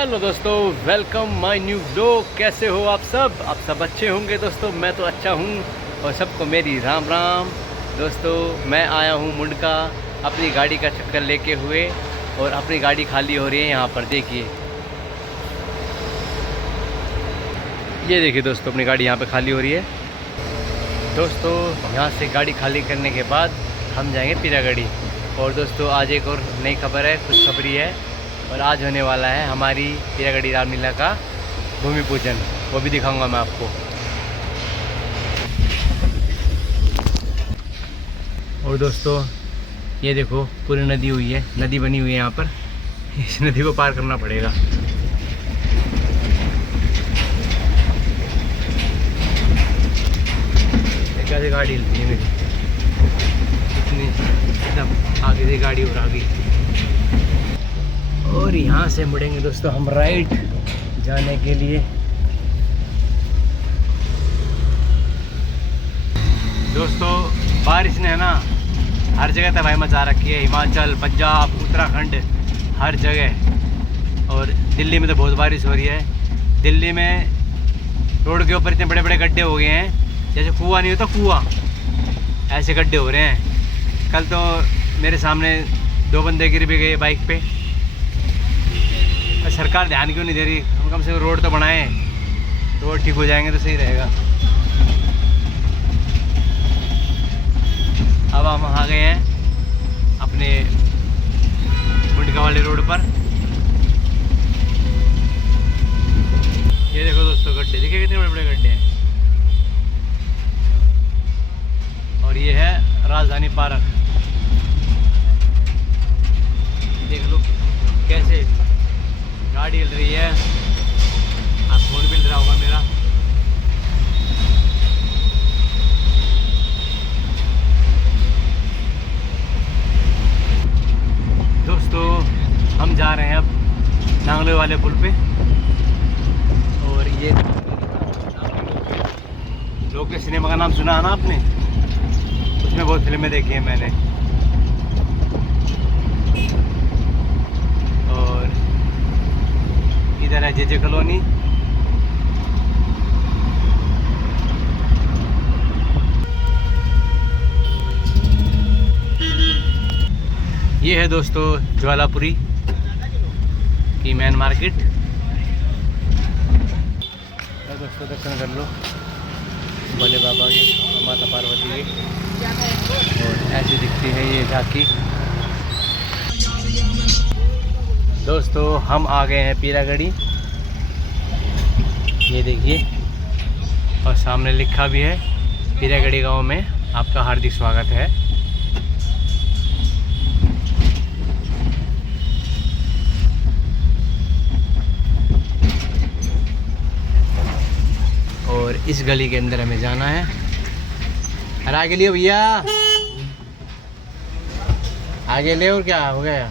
Hello दोस्तों, welcome my new vlog. कैसे हो आप सब अच्छे होंगे दोस्तों। मैं तो अच्छा हूँ और सबको मेरी राम राम। दोस्तों मैं आया हूँ मुंडका अपनी गाड़ी का चक्कर लेके हुए और अपनी गाड़ी खाली हो रही है। यहाँ पर देखिए, ये देखिए दोस्तों, अपनी गाड़ी यहाँ पे खाली हो रही है। दोस्तों यहाँ से गाड़ी खाली करने के बाद हम जाएंगे पीरागढ़ी। और दोस्तों आज एक और नई खबर है, खुशखबरी है। और आज होने वाला है हमारी पीरागढ़ी रामलीला का भूमि पूजन, वो भी दिखाऊंगा मैं आपको। और दोस्तों ये देखो, पूरी नदी हुई है, नदी बनी हुई है यहाँ पर। इस नदी को पार करना पड़ेगा। कैसे गाड़ी हिलती है मेरी, इतनी एकदम आगे से गाड़ी और आगे। और यहाँ से मुड़ेंगे दोस्तों हम राइट जाने के लिए। दोस्तों बारिश ने ना हर जगह तबाही मचा रखी है, हिमाचल, पंजाब, उत्तराखंड, हर जगह। और दिल्ली में तो बहुत बारिश हो रही है। दिल्ली में रोड के ऊपर इतने बड़े बड़े गड्ढे हो गए हैं, जैसे कुआं नहीं होता कुआं, ऐसे गड्ढे हो रहे हैं। कल तो मेरे सामने 2 बंदे गिर भी गए बाइक पे। सरकार ध्यान क्यों नहीं दे रही? कम से कम रोड तो बनाएं, रोड ठीक हो जाएंगे तो सही रहेगा। अब हम आ गए हैं अपने मुंडका वाले रोड पर। ये देखो दोस्तों गड्ढे, देखिए कितने बड़े बड़े गड्ढे हैं। और ये है राजधानी पार्क, देख लो कैसे गाड़ी हिल रही है। आप फोन भी हिल रहा होगा मेरा। दोस्तों हम जा रहे हैं अब नांगलोई वाले पुल पे। और ये लोग के सिनेमा का नाम सुना है ना आपने? उसमें बहुत फिल्में देखी हैं मैंने। और इधर है जे कॉलोनी। ये है दोस्तों ज्वालापुरी की मेन मार्केट। तो दोस्तों दर्शन कर लो भोले बाबा की, माता पार्वती की। और ऐसी दिखती है ये झांकी। दोस्तों हम आ गए हैं पीरागढ़ी, ये देखिए। और सामने लिखा भी है, पीरागढ़ी गांव में आपका हार्दिक स्वागत है। और इस गली के अंदर हमें जाना है। अरे आगे लियो भैया, आगे ले। और क्या हो गया?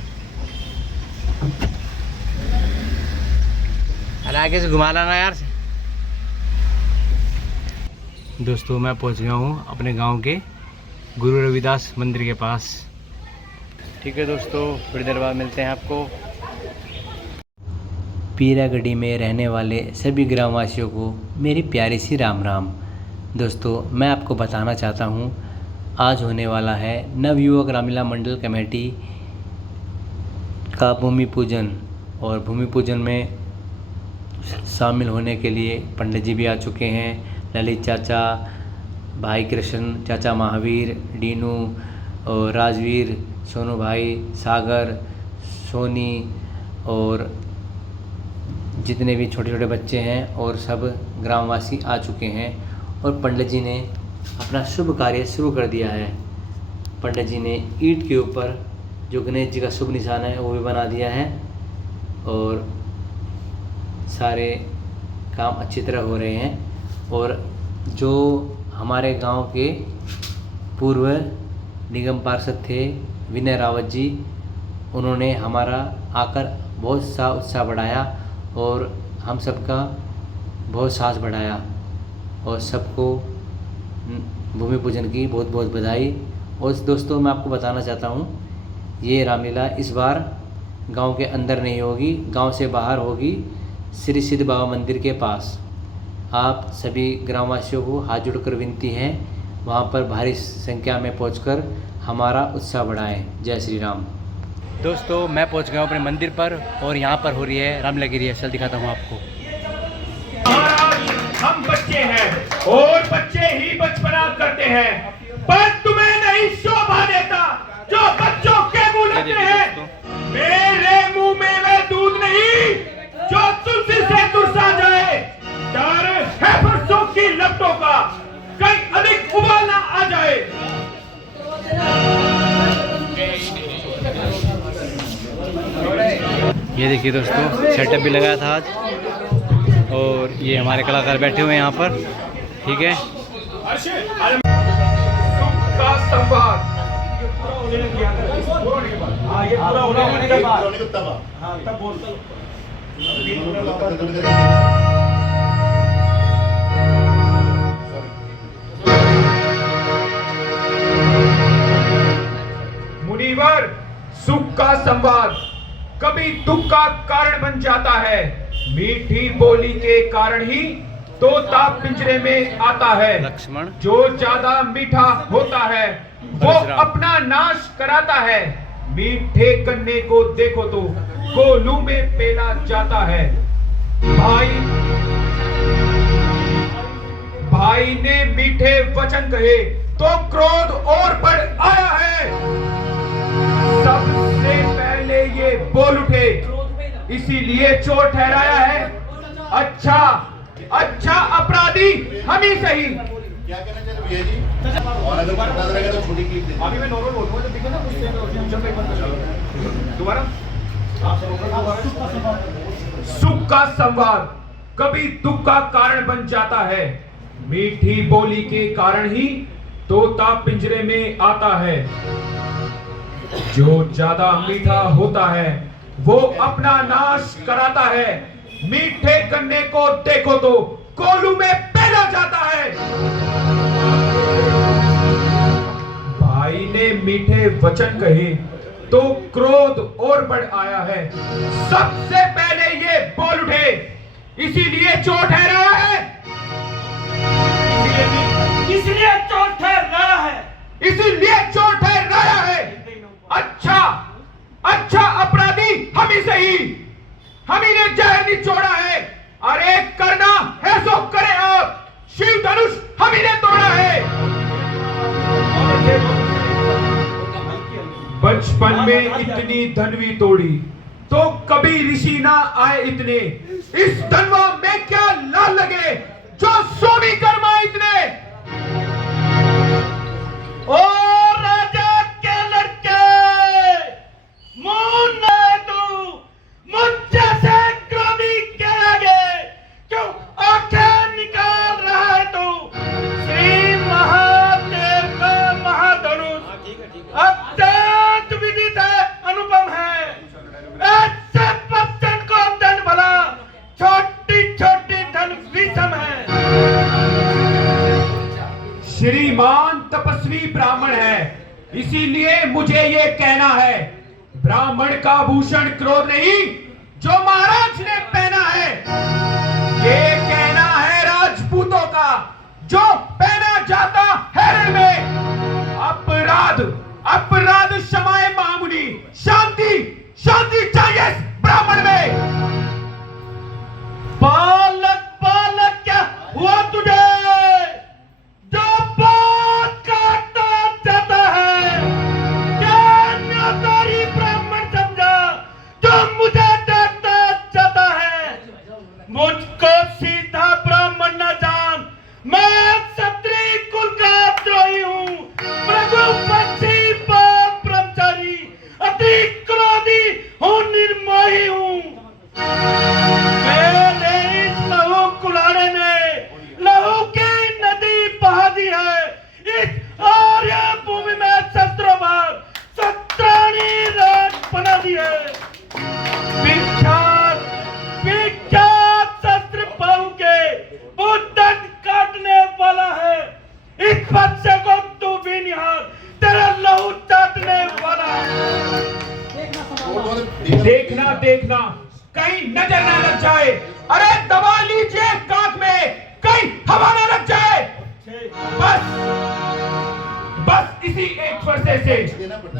अरे आगे से घुमा लाना यार। दोस्तों मैं पहुंच गया हूं अपने गांव के गुरु रविदास मंदिर के पास। ठीक है दोस्तों, थोड़ी देर बाद मिलते हैं आपको। पीरागढ़ी में रहने वाले सभी ग्रामवासियों को मेरी प्यारी सी राम राम। दोस्तों मैं आपको बताना चाहता हूं, आज होने वाला है नवयुवक रामलीला मंडल कमेटी का भूमि पूजन। और भूमि पूजन में शामिल होने के लिए पंडित जी भी आ चुके हैं। ललित चाचा, भाई कृष्ण, चाचा महावीर, डीनू और राजवीर, सोनू भाई, सागर, सोनी और जितने भी छोटे छोटे बच्चे हैं और सब ग्रामवासी आ चुके हैं। और पंडित जी ने अपना शुभ कार्य शुरू कर दिया है। पंडित जी ने ईंट के ऊपर जो गणेश जी का शुभ निशान है वो भी बना दिया है। और सारे काम अच्छी तरह हो रहे हैं। और जो हमारे गांव के पूर्व निगम पार्षद थे विनय रावत जी, उन्होंने हमारा आकर बहुत सा उत्साह बढ़ाया और हम सबका बहुत साहस बढ़ाया। और सबको भूमि पूजन की बहुत बहुत बधाई। और दोस्तों मैं आपको बताना चाहता हूँ, ये रामलीला इस बार गांव के अंदर नहीं होगी, गांव से बाहर होगी, श्री सिद्ध बाबा मंदिर के पास। आप सभी ग्रामवासियों को हाथ जोड़कर विनती है, वहां पर भारी संख्या में पहुंचकर हमारा उत्साह बढ़ाएं। जय श्री राम। दोस्तों, मैं पहुंच गया हूं अपने मंदिर पर और यहां पर हो रही है रामलीला की रिहर्सल। दिखाता हूं आपको। हम बच्चे हैं और बच्चे ही बचपना करते हैं, पर तुम्हें नहीं शोभा देता जो बच्चों के मुंह लगते हैं। मेरे मुंह में वह दूध नहीं जो तुलसी से तुरसा जाए। डर है बरसों की लपटों का, कहीं अधिक उबाल ना आ जाए। ये देखिए दोस्तों, सेटअप भी लगाया था आज और ये हमारे कलाकार बैठे हुए हैं यहाँ पर। ठीक है, का संवाद मुनिवर, सुख का संवाद कभी दुख का कारण बन जाता है। मीठी बोली के कारण ही तोता पिंजरे में आता है। लक्ष्मण, जो ज्यादा मीठा होता है वो अपना नाश कराता है। मीठे गन्ने को देखो तो कोलू में पेला जाता है। भाई ने मीठे वचन कहे तो क्रोध और बढ़ आया है। सबसे पहले ये बोल उठे, इसीलिए चोर ठहराया है। अच्छा अपराधी हम ही सही। क्या कहना चाहते भैया जी? और अगर पता रहेगा तो छोटी क्लिप दे। अभी मैं नॉर्मल बोलूंगा जब दिखे ना दोबारा। सुख का संवाद कभी दुख का कारण बन जाता है। मीठी बोली के कारण ही तोता पिंजरे में आता है। जो ज्यादा मीठा होता है वो अपना नाश कराता है। मीठे गन्ने को देखो तो कोलू में पेला जाता है। भाई ने मीठे वचन कहे तो क्रोध और बढ़ आया है। सबसे पहले ये बोल उठे, इसीलिए चोर ठहराया है। इसलिए चोर ठहराया है। इसीलिए चोर ठहराया है। अच्छा अपराधी हम ही सही। हम ही ने जहर निचोड़ा है। अरे करना है सो करे आप, शिव धनुष हम ही ने तोड़ा है। बचपन में इतनी धनवी तोड़ी तो कभी ऋषि ना आए इतने। इस धनवा में क्या लाल लगे जो सोनी कर्मा इतने। ओ राजा के लड़के, मुंह तू मुझसे से क्रोधी क्या आगे क्यों आंखें निकाल रहा है तू? श्री महादेव का महाधनुष अत्यंत विदित है, अनुपम है। ऐसे बच्चन को धन भला, छोटी छोटी धन विषम है। श्रीमान तपस्वी ब्राह्मण है, इसीलिए मुझे ये कहना है। ब्राह्मण का भूषण क्रोध नहीं जो महाराज ने पहना है। ये कहना है राजपूतों का जो पहना जाता है रण में। अपराध क्षमाए महामुनि, शांति चाहिए ब्राह्मण में। बालक क्या हुआ तुझे जो बात काटता जाता है? क्या नादारी ब्राह्मण समझा जो मुझे डरता जाता है? मुझको सीधा ब्राह्मण न जान, मैं क्षत्रिय कुल का द्रोही हूँ, रघुवंशी पर ब्रह्मचारी, अति क्रोधी हूँ, निर्मोही हूँ। नजर ना लग जाए। अरे दबा लीजिए कांख में, कहीं हवा ना लग जाए। बस इसी एक फरसे से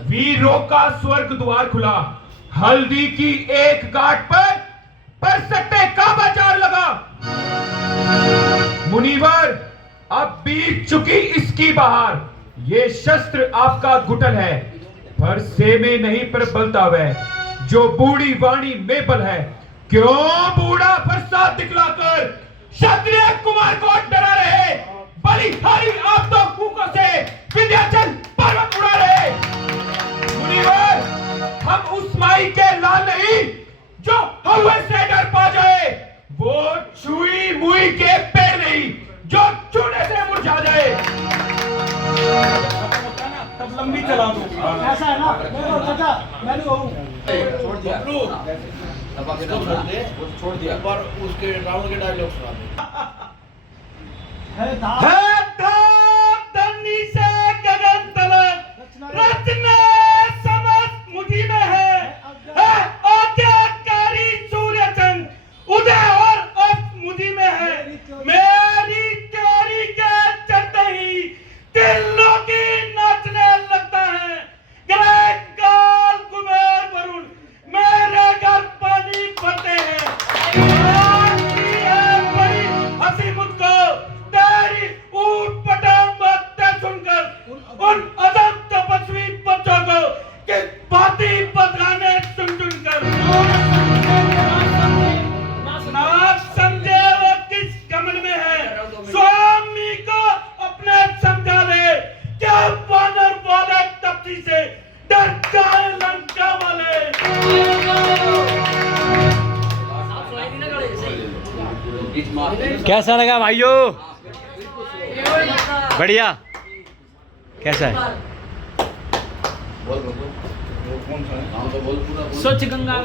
वीरों का स्वर्ग द्वार खुला। हल्दी की एक गांठ पर सट्टे का बाजार लगा। मुनिवर, अब बीत चुकी इसकी बहार। ये शस्त्र आपका घुटन है, पर से में नहीं पर बलता वह जो बूढ़ी वाणी में बल है। क्यों बूढ़ा प्रसाद दिखलाकर क्षत्रिय कुमार को डरा रहे? बलिहारी आप तो फूकों से विंध्याचल पर्वत उड़ा रहे। मुनिवर, हम उस माई के लाल नहीं जो हवा से डर पा जाए, वो छुई मुई के पेड़ नहीं जो चूने से मुरझा जाए। तब लंबी चला दो। ऐसा है ना, मैं चाचा मैं नहीं हूँ। छोड़ दिया पर उसके रावण के डायलॉग सुना दे। है था धरनी से गगन तलक रचना समस्त मुझी में है आज्ञाकारी सूर्य चंद्र उदय और अस्त मुझी में है। मेरी तैयारी के चलते ही दिलों की नाचने लगता है। ग्रह काल कुबेर वरुण मेरे घर पानी भरते हैं। बड़ी हंसी मुझको तेरी ऊट पटांग बातें सुनकर उन अदम तपस्वी बच्चों को कि बाती बदलाने सुन कर ना समझे वो किस गमन में है। स्वामी को अपने समझा ले क्या वानर वाले तपती से डर जाए लंका वाले। कैसा लगा भाइयों? बढ़िया। कैसा है? स्वच्छ गंगा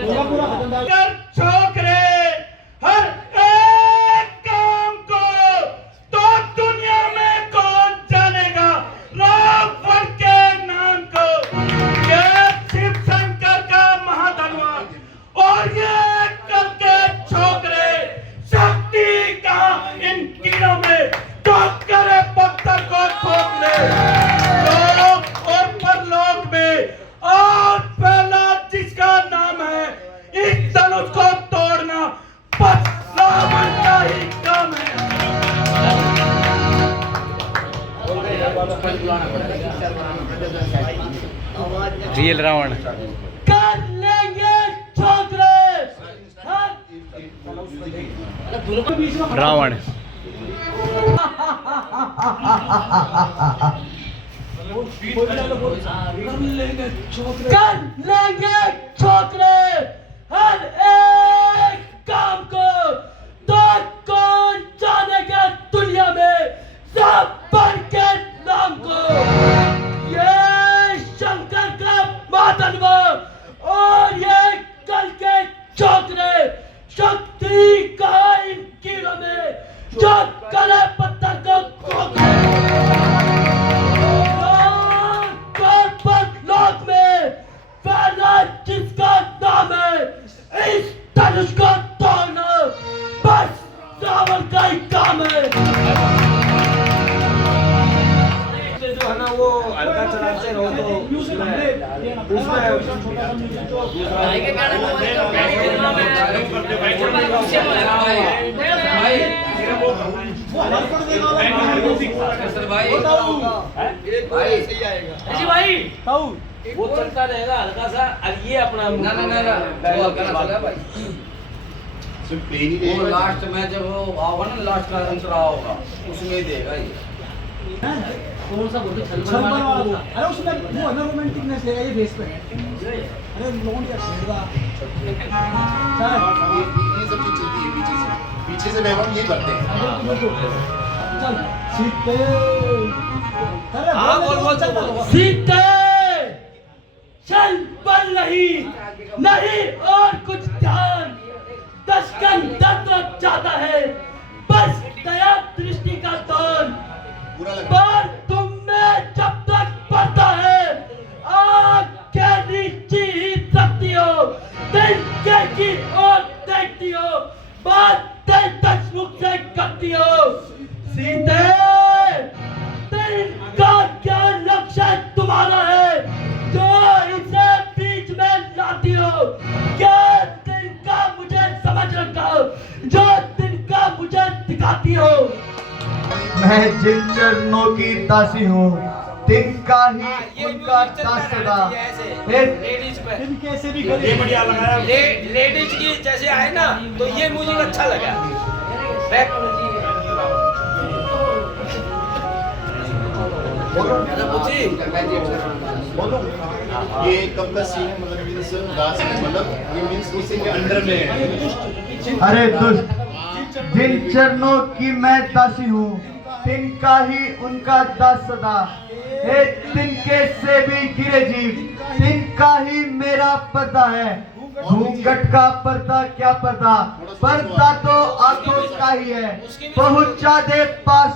कर छोकरे हर एक काम को तो दुनिया में कौन जानेगा रावण के नाम को। ये शिव शंकर का महाधनवान और ये करके छोकरे शक्ति कहाँ इन कीड़ों में तो करे पत्थर को ठोक ले। लोक और परलोक में और पहला जिसका नाम है इस धनुष को तोड़ना बस रावण का ही काम है। रियल रावण कर लेंगे छोकरे। रावण कर लेंगे छोकरे हर एक काम को तो कौन जानेगा दुनिया में सब पर के नाम को। ये शंकर का माधनवा और ये कल के छोकरे शक्ति का इन कीड़ों में जो करे पत्थर को खोखले। लोक में पहला जिसका नाम है इस धनुष को तोड़ना बस रावण का ही काम है। जो है ना वो हल्का चलाते रहो वो चलता रहेगा हल्का सा। अब ये अपना ना भाई सिर्फ प्लेन ही वो देगा। लास्ट में जब वो होगा ना लास्ट का आंसर रहा होगा उसमें ही देगा ये। कौन सा बोलते छलबल वाला था। अरे उसमें वो है ना रोमांटिकनेस लेगा ये फेस पे। अरे लोन क्या खेलगा ये सब चीज चलती है पीछे से वैभव ये करते हैं। चल सीते अरे हाँ, बोल। सीते चल बल नहीं और कुछ ध्यान। दशकन दर्द जाता है बस दया दृष्टि का दान। पूरा लगा पर तुम में जब तक पड़ता है आग के नीचे ही सकती हो दिन के की ओर देखती बात दिल सचमुच से करती हो। सीते, दिल का क्या लक्ष्य तुम्हारा है जो इसे बीच में लाती हो? क्या दिल का मुझे समझ रखा हो जो दिल का मुझे दिखाती हो? मैं जिन चरणों की दासी हूँ तिनका ही उनका दासदा। इनके से भी ये बढ़िया लगाया। लेडीज की जैसे आए ना तो ये म्यूजिक अच्छा लगा। बोलो ये कब का सीन है? मतलब इस गास में मतलब ये मींस उसी के अंडर में है। अरे दुष्ट, जिन चरणों की मैं दासी हूँ तिनका ही उनका दासदा। हे तिनके से भी गिरे जीव तिनका ही मेरा पर्दा है। घूंघट का पर्दा क्या पर्दा, पर्दा तो आंखों का ही है। पहुंचा दे पास।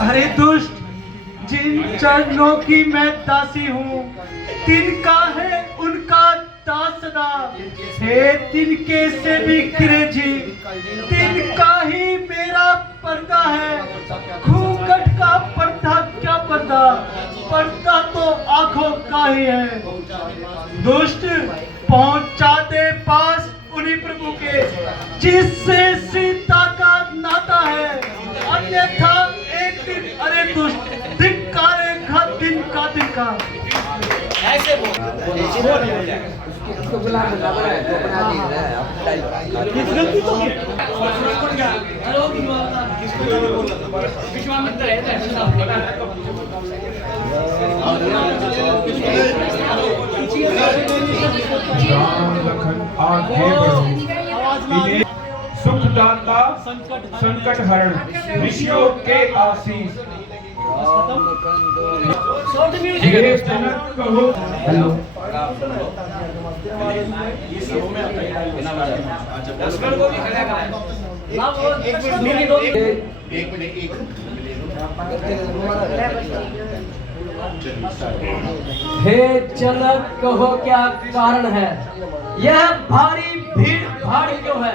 अरे दुष्ट, जिन चरणों की मैं दासी हूँ तिनका है उनका दासदा। हे तिनके से भी गिरे जीव तिनका ही मेरा पर्दा है। घूंघट का पर्दा क्या पर्दा, पर्दा तो आंखों का ही है। दुष्ट, पहुंचा दे पास उन्हीं प्रभु के जिससे सीता का नाता है। अन्यथा एक दिन, अरे दुष्ट, धिक्कारेगा दिन का। ऐसे इसको बुला के लगा है तो बना दी है। किस गलती तो की? विश्वामित्र है राम लखन आगे बढ़ो, इन्हें सुखदाता संकट हरण ऋषियों के आशीष। हे जनक कहो। हेलो, एक मिनट हे जनक कहो क्या कारण है? यह भारी भीड़ भाड़ क्यों है?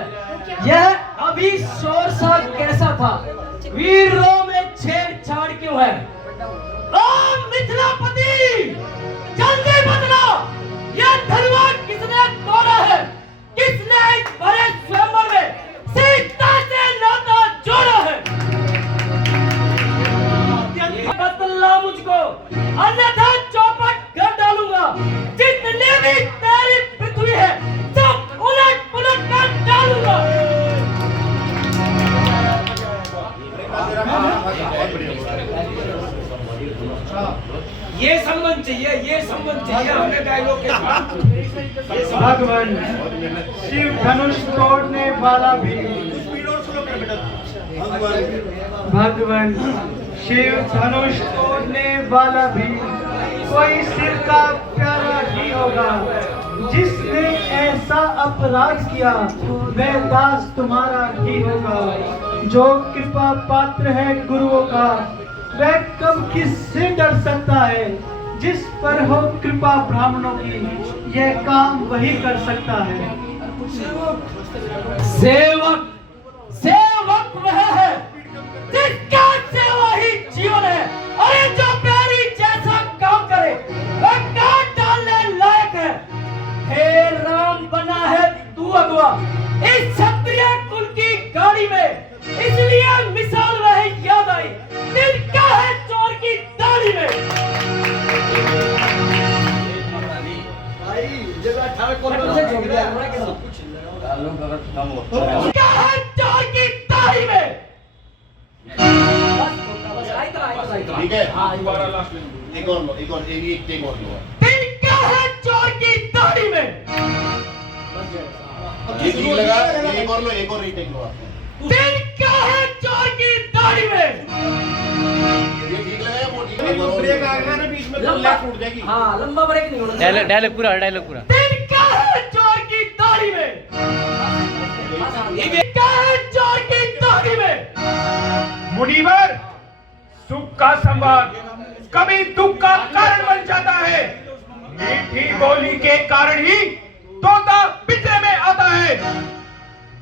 यह अभी शोर सा कैसा था? वीरों में छेड़छाड़ क्यों है? ओ मिथिलापति, जल्दी बदलो, यह धनवा किसने तोड़ा है? किसने इस बड़े स्वयंवर में सीता से नाता जोड़ा है? बदला मुझको, अन्यथा चौपट कर डालूंगा। जितने भी तेरी पृथ्वी है सब उलट पुलट कर डालूंगा। ये संबंध चाहिए हमने डायलॉग के साथ। भगवान शिव धनुष तोड़ने वाला भी, भगवान शिव धनुष तोड़ने वाला भी कोई सिर का प्यारा ही होगा। जिसने ऐसा अपराध किया वह दास तुम्हारा ही होगा। जो कृपा पात्र है गुरुओं का वह कब किससे डर सकता है? जिस पर हो कृपा ब्राह्मणों की यह काम वही कर सकता है। सेवक सेवक वह है जिसका सेवा ही जीवन है। अरे जो प्यारी जैसा काम करे वह काट डालने लायक है। हे राम, बना है तू अगवा इस क्षत्रिय कुल की गाड़ी में, इसलिए मिसाल वह याद आई तिनका है चोर की दाढ़ी में। क्या है चोर की दाढ़ी में? ठीक है, एक और लो, एक टेक और लो। तिनका है चोर की दाढ़ी में। ये ठीक लगा, एक और लो, एक और रीटेक लो आप। तिनका है चोर की दाढ़ी में। ये ठीक लगा, वो ठीक लगा। ब्रेक आ गया ना बीच में तो लेफ्ट टूट जाएगी। हाँ, लंबा ब्रेक नहीं होना। डायलॉग पूरा। तिनका है चोर की दाढ़ी में। तिनका है चोर की दाढ़ी में। मुनिवर, सुख का संवाद कभी दुख का कारण बन जाता है। मीठी बोली के कारण ही तोता पिंजरे में आता है।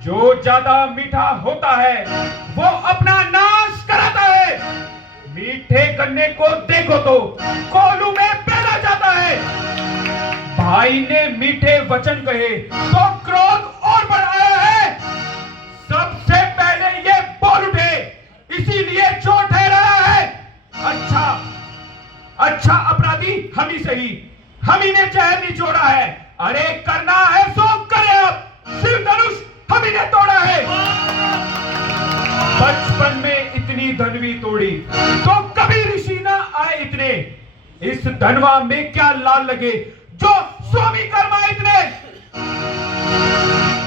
जो ज्यादा मीठा होता है वो अपना नाश कराता है। मीठे गन्ने को देखो तो कोल्हू में पैदा जाता है। भाई ने मीठे वचन कहे तो क्रोध और बढ़ आया है। सबसे पहले ये बोल उठे, इसीलिए चोट ठहराया है। अच्छा अपराधी हम ही सही, हम ही ने जहर निचोड़ा है। अरे करना है सो करे, अब शिव धनुष हम ही ने तोड़ा है। बचपन में इतनी धनवी तोड़ी तो कभी ऋषि ना आए इतने। इस धनवा में क्या लाल लगे जो स्वामी कर्मा इतने।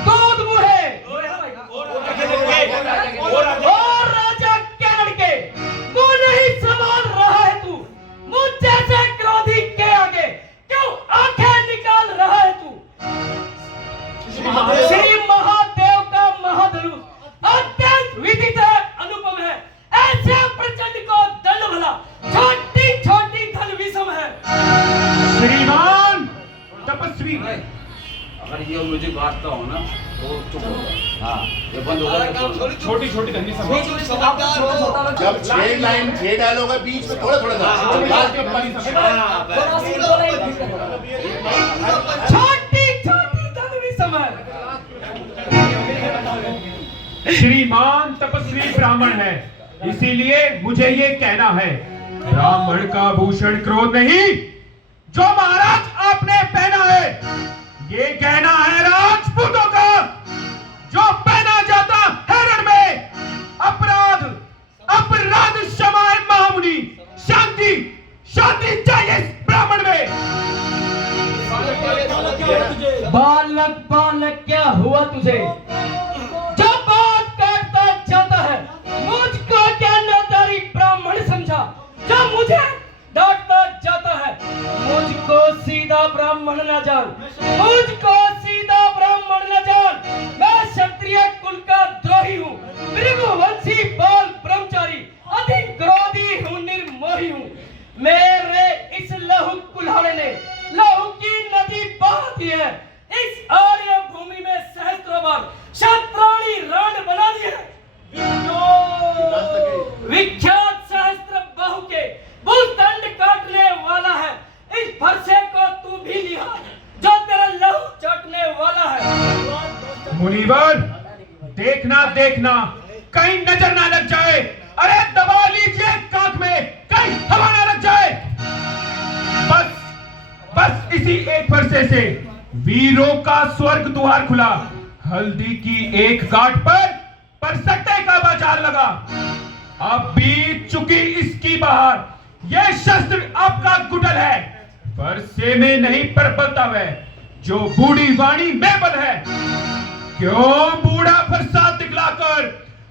दूध मुहे और राजा के लड़के, मुंह नहीं संभाल रहा है तू। मुझ जैसे क्रोधी के आगे क्यों आंखें निकाल रहा है तू। श्री महादेव का महाधनुष अत्यंत विदित है, अनुपम है। ऐसे प्रचंड को दंड भला, छोटी छोटी धन विषम है। श्रीमान तपस्वी, अगर ये मुझे बांटता हो ना तो चुप हो जाओ। हाँ ये बंद होगा। छोटी छोटी धनी सब जब 6 डायलॉग है बीच में थोड़ा थोड़ा छोटी छोटी धन विषम है। श्रीमान तपस्वी ब्राह्मण है, इसीलिए मुझे ये कहना है, ब्राह्मण का भूषण क्रोध नहीं जो महाराज आपने पहना है। ये कहना है राजपूतों का, जो पहना जाता है रण में। अपराध क्षमा है महामुनि, शांति शांति चाहिए इस ब्राह्मण में। बालक बालक क्या हुआ तुझे, जो बात काटता जाता है। मुझको क्या नादारी ब्राह्मण समझा, जो मुझे डांटता जाता है। मुझको सीधा ब्राह्मण न जान, मुझको सीधा ब्राह्मण न जान। मैं क्षत्रिय कुल का द्रोही हूँ, भृगुवंशी बाल ब्रह्मचारी, अधिक क्रोधी हूँ, निर्मोही हूँ। मेरे इस लहू कुल्हाड़े ने लहू की नदी बहा दी है। इस आर्य भूमि में सहस्त्रों बार क्षत्राणी रण बना दी है। विख्यात सहस्त्र बाहु के भूदंड काटने वाला है। इस फरसे को तू भी लिया जो तेरा लहू चाटने वाला है। मुनिवर देखना देखना कहीं नजर ना लग जाए। अरे दबा लीजिए कांख में, कहीं हवा ना लग जाए। बस इसी एक फरसे से वीरों का स्वर्ग द्वार खुला। हल्दी की एक गांठ पर सट्टे का बाजार लगा। अब बीत चुकी इसकी बहार, यह शस्त्र आपका गुटल है। फरसे में नहीं परपलता वह जो बूढ़ी वाणी में बल है। क्यों बूढ़ा फरसा दिखलाकर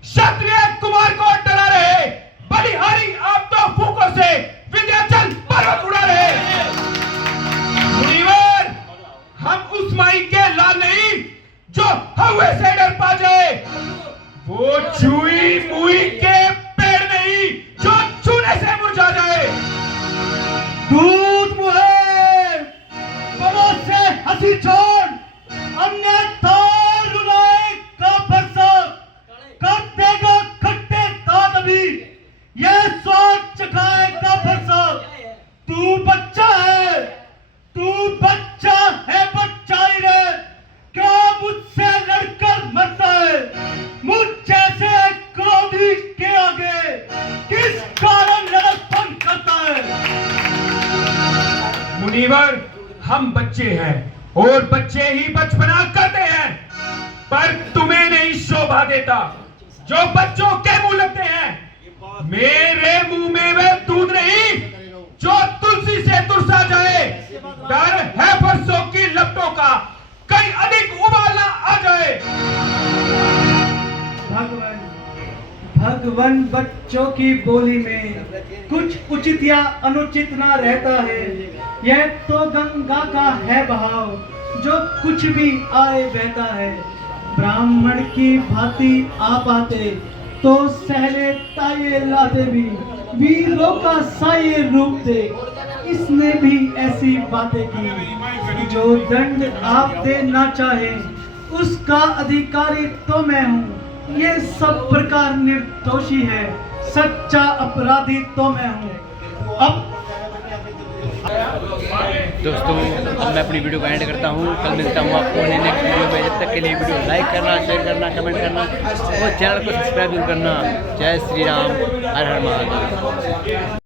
क्षत्रिय कुमार को डरा रहे। बलिहारी आप तो फूकों से विंध्याचल पर्वत उड़ा रहे। मुनिवर हम उस माई के लाल नहीं जो हवा से डर पा जाए। वो चुई मुई के पेड़ नहीं जो छूने से मुरझा जाए। दूध मुहे बलों से हंसी छोड़, अन्यथा रुलाए का फरसा कर देगा खट्टे दांत भी, यह स्वाद चखाए का फरसा। तू बच्चा है, तू बच्चा है, बच्चा ही रहे। क्या मुझसे लड़कर मरता है, मुझ जैसे क्रोधी के आगे किस कारण लड़कपन करता है। मुनिवर हम बच्चे हैं और बच्चे ही बचपना करते हैं, पर तुम्हें नहीं शोभा देता जो बच्चों के मुंह लगते हैं। मेरे मुंह में वह दूध नहीं जो तुलसी से तुरसा जाए। डर है फरसों की लपटों का, कहीं अधिक उबाल ना आ जाए। भगवान बच्चों की बोली में कुछ उचित या अनुचित ना रहता है। यह तो गंगा का है बहाव जो कुछ भी आए बहता है। ब्राह्मण की भांति आप आते तो सहले ताये लाते भी, वीरों का साये रूप दे इसने भी ऐसी बातें की। जो दंड आप देना चाहे उसका अधिकारी तो मैं हूँ। ये सब प्रकार निर्दोषी है, सच्चा अपराधी तो मैं हूँ। अब दोस्तों अब मैं अपनी वीडियो को एंड करता हूँ। कल मिलता हूँ आपको नेक्स्ट वीडियो में। जब तक के लिए वीडियो लाइक करना, शेयर करना, कमेंट करना और चैनल को सब्सक्राइब जरूर करना। जय श्री राम, हर हर महादेव।